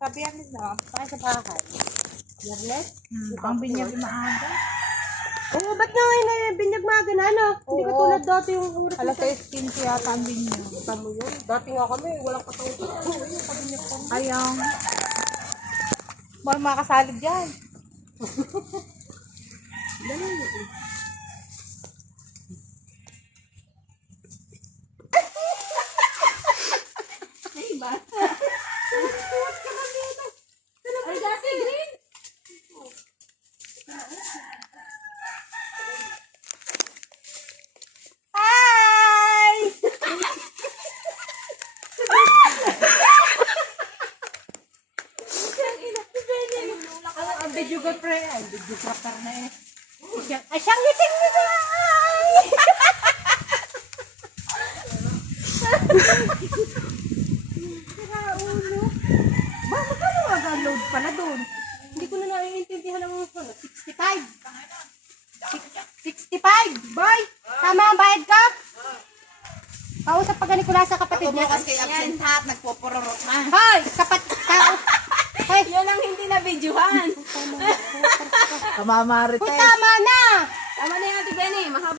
Sabi yan nila, saka sa bahay. Biyernes? Ang binyag maaga. Oo, ba't nga ngayon na binyag maaga na, ano? Hindi ka tulad dati yung oras. Alas 6:15 yata ang binyag. Tama yun. Dati nga kami, walang katawag. Oo, yun, kabinyag kami. Ayang. Mahal makasalib dyan. Dali yun. Ay, ba? Ay, dati green. Hi! Ang video ko pre, ay video proper na eh. Ay, siyang ngiting nito ay! Sira ulo. Ba, magkano mag-load pala doon? Hindi ko na naiintindihan ang 65. 65, boy! Tama ang bayad ka? Kausap pa gani ko lang sa kapatid niya. Bukas kay absent hat, nagpupururot na. Hoy! Hoy! Yun ang hindi na videohan. Kamamarit Kung tama na! Tama na yung Ate Benny, mahaba.